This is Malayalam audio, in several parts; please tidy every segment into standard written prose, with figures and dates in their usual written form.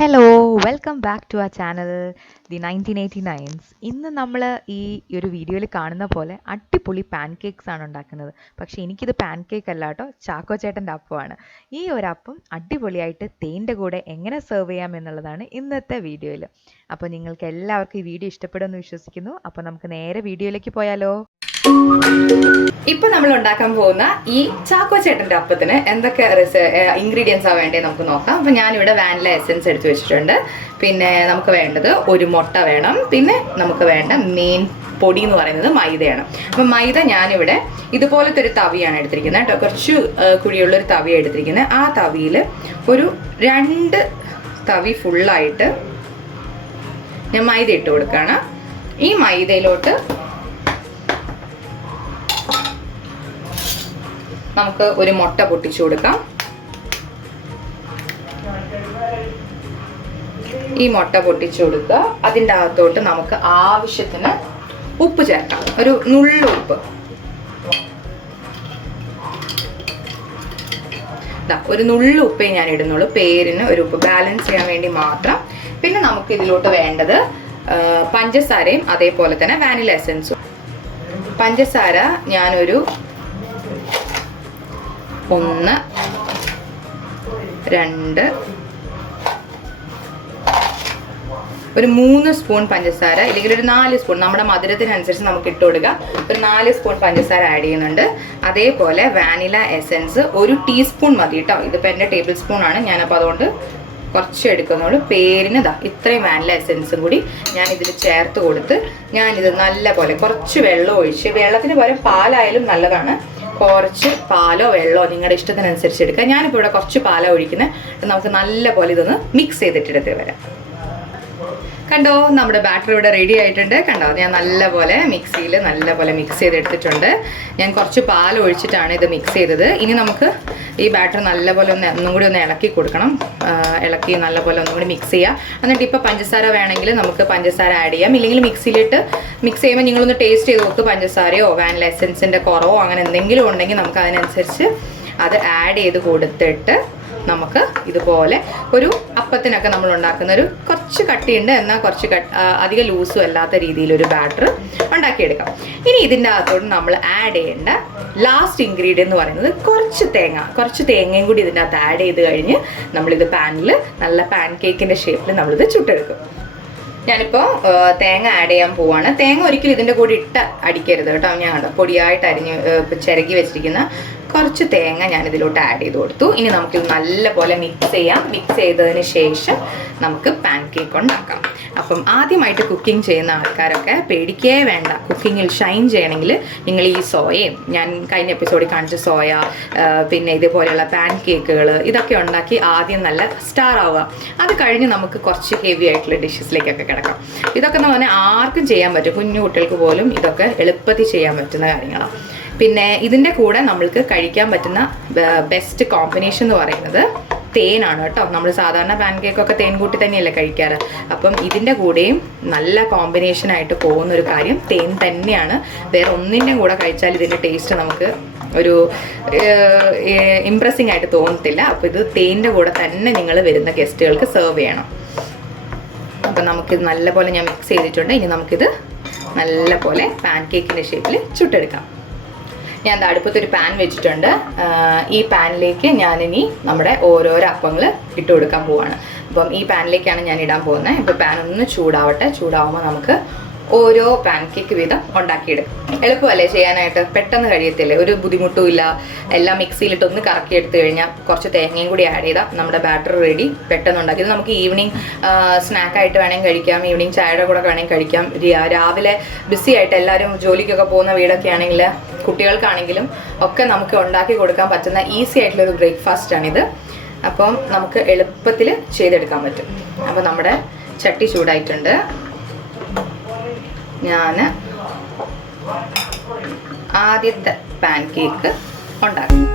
ഹലോ വെൽക്കം ബാക്ക് ടു ആ ചാനൽ ദി 1989's. ഇന്ന് നമ്മൾ ഈ ഒരു വീഡിയോയിൽ കാണുന്ന പോലെ അടിപൊളി പാൻകേക്സ് ആണ് ഉണ്ടാക്കുന്നത്. പക്ഷേ എനിക്കിത് പാൻകേക്ക് അല്ല കേട്ടോ, ചാക്കോ ചേട്ടൻ്റെ അപ്പമാണ്. ഈ ഒരു അപ്പം അടിപൊളിയായിട്ട് തേൻ്റെ കൂടെ എങ്ങനെ സെർവ് ചെയ്യാം എന്നുള്ളതാണ് ഇന്നത്തെ വീഡിയോയിൽ. അപ്പോൾ നിങ്ങൾക്ക് എല്ലാവർക്കും ഈ വീഡിയോ ഇഷ്ടപ്പെടുമെന്ന് വിശ്വസിക്കുന്നു. അപ്പോൾ നമുക്ക് നേരെ വീഡിയോയിലേക്ക് പോയാലോ. ഇപ്പൊ നമ്മൾ ഉണ്ടാക്കാൻ പോകുന്ന ഈ ചാക്കോ ചേട്ടന്റെ അപ്പത്തിന് എന്തൊക്കെ ഇൻഗ്രീഡിയൻസ് ആ വേണ്ടേ നമുക്ക് നോക്കാം. അപ്പൊ ഞാനിവിടെ വാനില എസൻസ് എടുത്തു വെച്ചിട്ടുണ്ട്. പിന്നെ നമുക്ക് വേണ്ടത് ഒരു മുട്ട വേണം. പിന്നെ നമുക്ക് വേണ്ട മെയിൻ പൊടി എന്ന് പറയുന്നത് മൈദയാണ്. അപ്പം മൈദ ഞാനിവിടെ ഇതുപോലത്തെ ഒരു തവിയാണ് എടുത്തിരിക്കുന്നത് കേട്ടോ. കുറച്ച് കുഴിയുള്ളൊരു തവിയാണ് എടുത്തിരിക്കുന്നത്. ആ തവിയിൽ ഒരു 2 തവി ഫുള്ളായിട്ട് ഞാൻ മൈദ ഇട്ട് കൊടുക്കുകയാണ്. ഈ മൈദയിലോട്ട് നമുക്ക് ഒരു മുട്ട പൊട്ടിച്ചു കൊടുക്കാം. ഈ മുട്ട പൊട്ടിച്ചു കൊടുക്കുക. അതിൻ്റെ അകത്തോട്ട് നമുക്ക് ആവശ്യത്തിന് ഉപ്പ് ചേർക്കാം. ഒരു നുള്ളു ഉപ്പ്, ഒരു നുള്ളു ഉപ്പേ ഞാൻ ഇടുന്നുള്ളൂ. പേരിന് ഒരു ഉപ്പ് ബാലൻസ് ചെയ്യാൻ വേണ്ടി മാത്രം. പിന്നെ നമുക്ക് ഇതിലോട്ട് വേണ്ടത് പഞ്ചസാരയും അതേപോലെ തന്നെ വാനില എസൻസും. പഞ്ചസാര ഞാനൊരു 1, 2, ഒരു 3 സ്പൂൺ പഞ്ചസാര, ഇല്ലെങ്കിൽ ഒരു 4 സ്പൂൺ, നമ്മുടെ മധുരത്തിനനുസരിച്ച് നമുക്ക് ഇട്ട് കൊടുക്കുക. ഒരു 4 സ്പൂൺ പഞ്ചസാര ആഡ് ചെയ്യുന്നുണ്ട്. അതേപോലെ വാനില എസൻസ് 1 ടീസ്പൂൺ മതി കേട്ടോ. ഇതിപ്പോൾ എൻ്റെ ടേബിൾ സ്പൂൺ ആണ്, ഞാനപ്പോൾ അതുകൊണ്ട് കുറച്ച് എടുക്കുന്നുള്ളൂ. പേരിന് ഇത്രയും വാനില എസൻസും കൂടി ഞാൻ ഇതിൽ ചേർത്ത് കൊടുത്ത് ഞാനിത് നല്ല പോലെ കുറച്ച് വെള്ളം ഒഴിച്ച്, വെള്ളത്തിന് പകരം പാലായാലും നല്ലതാണ്, കുറച്ച് പാലോ വെള്ളമോ നിങ്ങളുടെ ഇഷ്ടത്തിനനുസരിച്ച് എടുക്കുക. ഞാനിപ്പോൾ ഇവിടെ കുറച്ച് പാലോ ഒഴിക്കുന്നത്. നമുക്ക് നല്ല പോലെ ഇതൊന്ന് മിക്സ് ചെയ്തിട്ടെടുത്ത് വരാം. കണ്ടോ, നമ്മുടെ ബാറ്റർ ഇവിടെ റെഡി ആയിട്ടുണ്ട്. കണ്ടോ, ഞാൻ നല്ലപോലെ മിക്സിയിൽ നല്ലപോലെ മിക്സ് ചെയ്തെടുത്തിട്ടുണ്ട്. ഞാൻ കുറച്ച് പാൽ ഒഴിച്ചിട്ടാണ് ഇത് മിക്സ് ചെയ്തത്. ഇനി നമുക്ക് ഈ ബാറ്റർ നല്ലപോലെ ഒന്നും കൂടി ഒന്ന് ഇളക്കി കൊടുക്കണം. ഇളക്കി നല്ലപോലെ ഒന്നും കൂടി മിക്സ് ചെയ്യുക. എന്നിട്ട് ഇപ്പോൾ പഞ്ചസാര വേണമെങ്കിൽ നമുക്ക് പഞ്ചസാര ആഡ് ചെയ്യാം. ഇല്ലെങ്കിൽ മിക്സിയിലിട്ട് മിക്സ് ചെയ്യുമ്പോൾ നിങ്ങളൊന്ന് ടേസ്റ്റ് ചെയ്ത് നോക്ക്. പഞ്ചസാരയോ വാനില എസൻസിൻ്റെ കുറവോ അങ്ങനെ എന്തെങ്കിലും ഉണ്ടെങ്കിൽ നമുക്ക് അതിനനുസരിച്ച് അത് ആഡ് ചെയ്ത് കൊടുത്തിട്ട് നമുക്ക് ഇതുപോലെ ഒരു അപ്പത്തിനൊക്കെ നമ്മൾ ഉണ്ടാക്കുന്ന ഒരു കുറച്ച് കട്ടിയുണ്ട് എന്നാൽ കുറച്ച് അധികം ലൂസും അല്ലാത്ത രീതിയിലൊരു ബാറ്റർ ഉണ്ടാക്കിയെടുക്കാം. ഇനി ഇതിൻ്റെ അകത്തോട്ട് നമ്മൾ ആഡ് ചെയ്യേണ്ട ലാസ്റ്റ് ഇൻഗ്രീഡിയൻ്റ് എന്ന് പറയുന്നത് കുറച്ച് തേങ്ങയും കൂടി ഇതിൻ്റെ അകത്ത് ആഡ് ചെയ്ത് കഴിഞ്ഞ് നമ്മളിത് പാനിൽ നല്ല പാൻ കേക്കിൻ്റെ ഷേപ്പിൽ നമ്മളിത് ചുട്ടെടുക്കും. ഞാനിപ്പോൾ തേങ്ങ ആഡ് ചെയ്യാൻ പോവാണ്. തേങ്ങ ഒരിക്കലും ഇതിൻ്റെ കൂടെ അടിക്കരുത് കേട്ടോ. ഞാൻ കണ്ടോ പൊടിയായിട്ട് ചിരകി വെച്ചിരിക്കുന്ന കുറച്ച് തേങ്ങ ഞാനിതിലോട്ട് ആഡ് ചെയ്ത് കൊടുത്തു. ഇനി നമുക്കിത് നല്ലപോലെ മിക്സ് ചെയ്യാം. മിക്സ് ചെയ്തതിന് ശേഷം നമുക്ക് പാൻ കേക്ക് ഉണ്ടാക്കാം. അപ്പം ആദ്യമായിട്ട് കുക്കിംഗ് ചെയ്യുന്ന ആൾക്കാരൊക്കെ പേടിക്കേ വേണ്ട. കുക്കിങ്ങിൽ ഷൈൻ ചെയ്യണമെങ്കിൽ നിങ്ങൾ ഈ സോയയും, ഞാൻ കഴിഞ്ഞ എപ്പിസോഡിൽ കാണിച്ച സോയ, പിന്നെ ഇതേപോലെയുള്ള പാൻ കേക്കുകൾ ഇതൊക്കെ ഉണ്ടാക്കി ആദ്യം നല്ല സ്റ്റാർ ആവുക. അത് കഴിഞ്ഞ് നമുക്ക് കുറച്ച് ഹെവി ആയിട്ടുള്ള ഡിഷസിലേക്കൊക്കെ കിടക്കാം. ഇതൊക്കെ എന്ന് പറഞ്ഞാൽ ആർക്കും ചെയ്യാൻ പറ്റും. കുഞ്ഞു കുട്ടികൾക്ക് പോലും ഇതൊക്കെ എളുപ്പത്തിൽ ചെയ്യാൻ പറ്റുന്ന കാര്യങ്ങളാണ്. പിന്നെ ഇതിൻ്റെ കൂടെ നമ്മൾക്ക് കഴിക്കാൻ പറ്റുന്ന ബെസ്റ്റ് കോമ്പിനേഷൻ എന്ന് പറയുന്നത് തേനാണ് കേട്ടോ. നമ്മൾ സാധാരണ പാൻ കേക്കൊക്കെ തേൻ കൂട്ടി തന്നെയല്ലേ കഴിക്കാറ്. അപ്പം ഇതിൻ്റെ കൂടെയും നല്ല കോമ്പിനേഷനായിട്ട് പോകുന്നൊരു കാര്യം തേൻ തന്നെയാണ്. വേറെ ഒന്നിൻ്റെ കൂടെ കഴിച്ചാൽ ഇതിൻ്റെ ടേസ്റ്റ് നമുക്ക് ഒരു ഇംപ്രസിംഗ് ആയിട്ട് തോന്നത്തില്ല. അപ്പോൾ ഇത് തേൻ്റെ കൂടെ തന്നെ നിങ്ങൾ വരുന്ന ഗസ്റ്റുകൾക്ക് സെർവ് ചെയ്യണം. അപ്പം നമുക്കിത് നല്ലപോലെ ഞാൻ മിക്സ് ചെയ്തിട്ടുണ്ട്. ഇനി നമുക്കിത് നല്ലപോലെ പാൻ കേക്കിൻ്റെ ഷേപ്പിൽ ചുട്ടെടുക്കാം. ഞാൻ അടുപ്പത്തൊരു പാൻ വെച്ചിട്ടുണ്ട്. ഈ പാനിലേക്ക് ഞാനിനി നമ്മുടെ ഓരോരോ അപ്പങ്ങൾ ഇട്ട് കൊടുക്കാൻ പോവാണ്. അപ്പം ഈ പാനിലേക്കാണ് ഞാൻ ഇടാൻ പോകുന്നത്. ഇപ്പോൾ പാൻ ഒന്ന് ചൂടാവട്ടെ. ചൂടാവുമ്പോൾ നമുക്ക് ഓരോ പാൻ കേക്ക് വീതം ഉണ്ടാക്കിയെടുക്കും. എളുപ്പമല്ലേ ചെയ്യാനായിട്ട്, പെട്ടെന്ന് കഴിയത്തില്ലേ, ഒരു ബുദ്ധിമുട്ടും ഇല്ല. എല്ലാം മിക്സിയിലിട്ടൊന്ന് കറക്കി എടുത്തു കഴിഞ്ഞാൽ കുറച്ച് തേങ്ങയും കൂടി ആഡ് ചെയ്താൽ നമ്മുടെ ബാറ്റർ റെഡി. പെട്ടെന്ന് ഉണ്ടാക്കി ഇത് നമുക്ക് ഈവനിങ് സ്നാക്കായിട്ട് വേണമെങ്കിൽ കഴിക്കാം, ഈവനിങ് ചായയുടെ കൂടെ വേണമെങ്കിൽ കഴിക്കാം. രാവിലെ ബിസി ആയിട്ട് എല്ലാവരും ജോലിക്കൊക്കെ പോകുന്ന വീടൊക്കെ ആണെങ്കിൽ കുട്ടികൾക്കാണെങ്കിലും ഒക്കെ നമുക്ക് ഉണ്ടാക്കി കൊടുക്കാൻ പറ്റുന്ന ഈസി ആയിട്ടുള്ളൊരു ബ്രേക്ക്ഫാസ്റ്റാണിത്. അപ്പം നമുക്ക് എളുപ്പത്തിൽ ചെയ്തെടുക്കാൻ പറ്റും. അപ്പോൾ നമ്മുടെ ചട്ടി ചൂടായിട്ടുണ്ട്. ഞാൻ ആദ്യത്തെ പാൻ കേക്ക് ഉണ്ടാക്കും.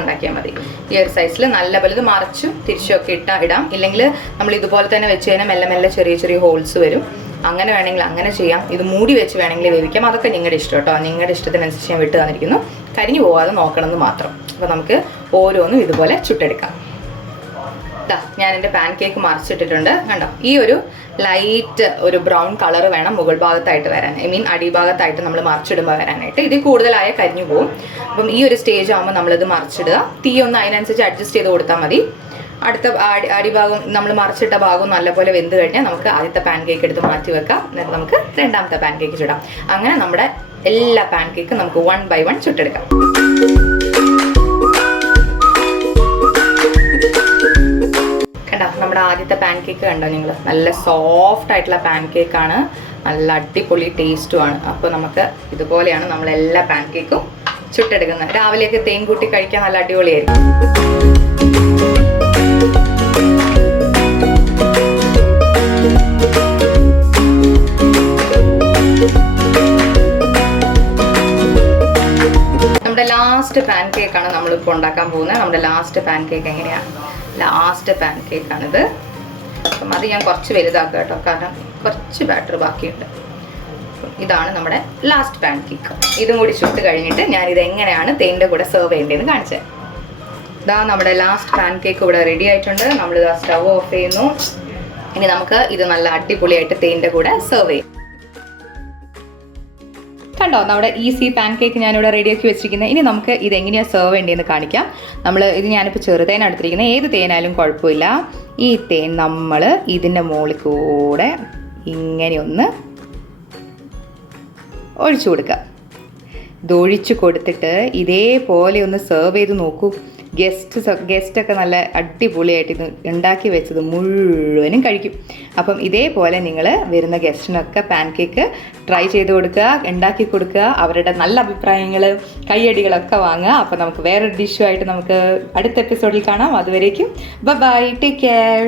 ഉണ്ടാക്കിയാൽ മതി. ഈ ഒരു സൈസിൽ നല്ലപോലെ ഇത് മറിച്ചും തിരിച്ചൊക്കെ ഇടാം. ഇല്ലെങ്കിൽ നമ്മൾ ഇതുപോലെ തന്നെ വെച്ച് കഴിഞ്ഞാൽ മെല്ലെ മെല്ലെ ചെറിയ ചെറിയ ഹോൾസ് വരും. അങ്ങനെ വേണമെങ്കിൽ അങ്ങനെ ചെയ്യാം. ഇത് മൂടി വെച്ച് വേണമെങ്കിൽ വേവിക്കാം. അതൊക്കെ നിങ്ങളുടെ ഇഷ്ടം കേട്ടോ. നിങ്ങളുടെ ഇഷ്ടത്തിനനുസരിച്ച് ഞാൻ വിട്ട് തന്നിരിക്കുന്നു. കരിഞ്ഞു പോകാതെ നോക്കണമെന്ന് മാത്രം. അപ്പോൾ നമുക്ക് ഓരോന്നും ഇതുപോലെ ചുട്ടെടുക്കാം. ഞാൻ എൻ്റെ പാൻ കേക്ക് മറിച്ചിട്ടിട്ടുണ്ട്. കണ്ടോ, ഈ ഒരു ലൈറ്റ് ഒരു ബ്രൗൺ കളർ വേണം മുകൾ ഭാഗത്തായിട്ട് വരാൻ. ഐ മീൻ അടിഭാഗത്തായിട്ട് നമ്മൾ മറിച്ചിടുമ്പോൾ വരാനായിട്ട്. ഇതിൽ കൂടുതലായ കരിഞ്ഞു പോകും. അപ്പം ഈ ഒരു സ്റ്റേജ് ആകുമ്പോൾ നമ്മളിത് മറിച്ചിടുക. തീ ഒന്ന് അതിനനുസരിച്ച് അഡ്ജസ്റ്റ് ചെയ്ത് കൊടുത്താൽ മതി. അടുത്ത അടിഭാഗം നമ്മൾ മറിച്ചിട്ട ഭാഗം നല്ലപോലെ വെന്ത് കഴിഞ്ഞാൽ നമുക്ക് ആദ്യത്തെ പാൻ കേക്ക് എടുത്ത് മാറ്റി വെക്കാം. എന്നിട്ട് നമുക്ക് രണ്ടാമത്തെ പാൻ കേക്ക് ചുടാം. അങ്ങനെ നമ്മുടെ എല്ലാ പാൻ കേക്കും നമുക്ക് 1 by 1 ചുട്ടെടുക്കാം. കണ്ടോ, നമ്മുടെ ആദ്യത്തെ പാൻ കേക്ക് കണ്ടോ നിങ്ങൾ? നല്ല സോഫ്റ്റ് ആയിട്ടുള്ള പാൻ കേക്കാണ്. നല്ല അടിപൊളി ടേസ്റ്റുമാണ്. അപ്പോൾ നമുക്ക് ഇതുപോലെയാണ് നമ്മളെല്ലാ പാൻ കേക്കും ചുട്ടെടുക്കുന്നത്. രാവിലെയൊക്കെ തേൻ കൂട്ടി കഴിക്കാൻ നല്ല അടിപൊളിയായിരിക്കും. നമ്മുടെ ലാസ്റ്റ് പാൻ കേക്കാണ് നമ്മളിപ്പോൾ ഉണ്ടാക്കാൻ പോകുന്നത്. നമ്മുടെ ലാസ്റ്റ് പാൻ കേക്ക് എങ്ങനെയാണ്? ലാസ്റ്റ് പാൻ കേക്കാണിത്. അപ്പം അത് ഞാൻ കുറച്ച് വലുതാക്കുക കേട്ടോ, കാരണം കുറച്ച് ബാറ്റർ ബാക്കിയുണ്ട്. ഇതാണ് നമ്മുടെ ലാസ്റ്റ് പാൻ കേക്ക്. ഇതും കൂടി ചുട്ട് കഴിഞ്ഞിട്ട് ഞാനിത് എങ്ങനെയാണ് തേൻ്റെ കൂടെ സെർവ് ചെയ്യേണ്ടതെന്ന് കാണിച്ചത്. ഇതാ നമ്മുടെ ലാസ്റ്റ് പാൻ കേക്ക് ഇവിടെ റെഡി ആയിട്ടുണ്ട്. നമ്മളിത് സ്റ്റവ് ഓഫ് ചെയ്യുന്നു. ഇനി നമുക്ക് ഇത് നല്ല അടിപൊളിയായിട്ട് തേൻ്റെ കൂടെ സെർവ് ചെയ്യും. കണ്ടോ, നമ്മുടെ ഈസി പാൻ കേക്ക് ഞാനിവിടെ റെഡിയാക്കി വെച്ചിരിക്കുന്നത്. ഇനി നമുക്ക് ഇത് എങ്ങനെയാണ് സെർവ് ചെയ്യേണ്ടതെന്ന് കാണിക്കാം. ഇത് ഞാനിപ്പോൾ ചെറുതേനാണ് എടുത്തിരിക്കുന്നത്. ഏത് തേനായാലും കുഴപ്പമില്ല. ഈ തേൻ നമ്മൾ ഇതിൻ്റെ മുകളിൽ കൂടെ ഇങ്ങനെ ഒന്ന് ഒഴിച്ചു കൊടുക്കുക. ഇത് ഒഴിച്ചു കൊടുത്തിട്ട് ഇതേപോലെ ഒന്ന് സെർവ് ചെയ്ത് നോക്കൂ. ഗസ്റ്റൊക്കെ നല്ല അടിപൊളിയായിട്ട് ഇത് ഉണ്ടാക്കി വെച്ചത് മുഴുവനും കഴിക്കും. അപ്പം ഇതേപോലെ നിങ്ങൾ വരുന്ന ഗസ്റ്റിനൊക്കെ പാൻ കേക്ക് ട്രൈ ചെയ്ത് കൊടുക്കുക, ഉണ്ടാക്കി കൊടുക്കുക. അവരുടെ നല്ല അഭിപ്രായങ്ങൾ, കയ്യടികളൊക്കെ വാങ്ങുക. അപ്പം നമുക്ക് വേറൊരു ഡിഷുമായിട്ട് നമുക്ക് അടുത്ത എപ്പിസോഡിൽ കാണാം. അതുവരേക്കും ബൈ, ടേക്ക് കെയർ.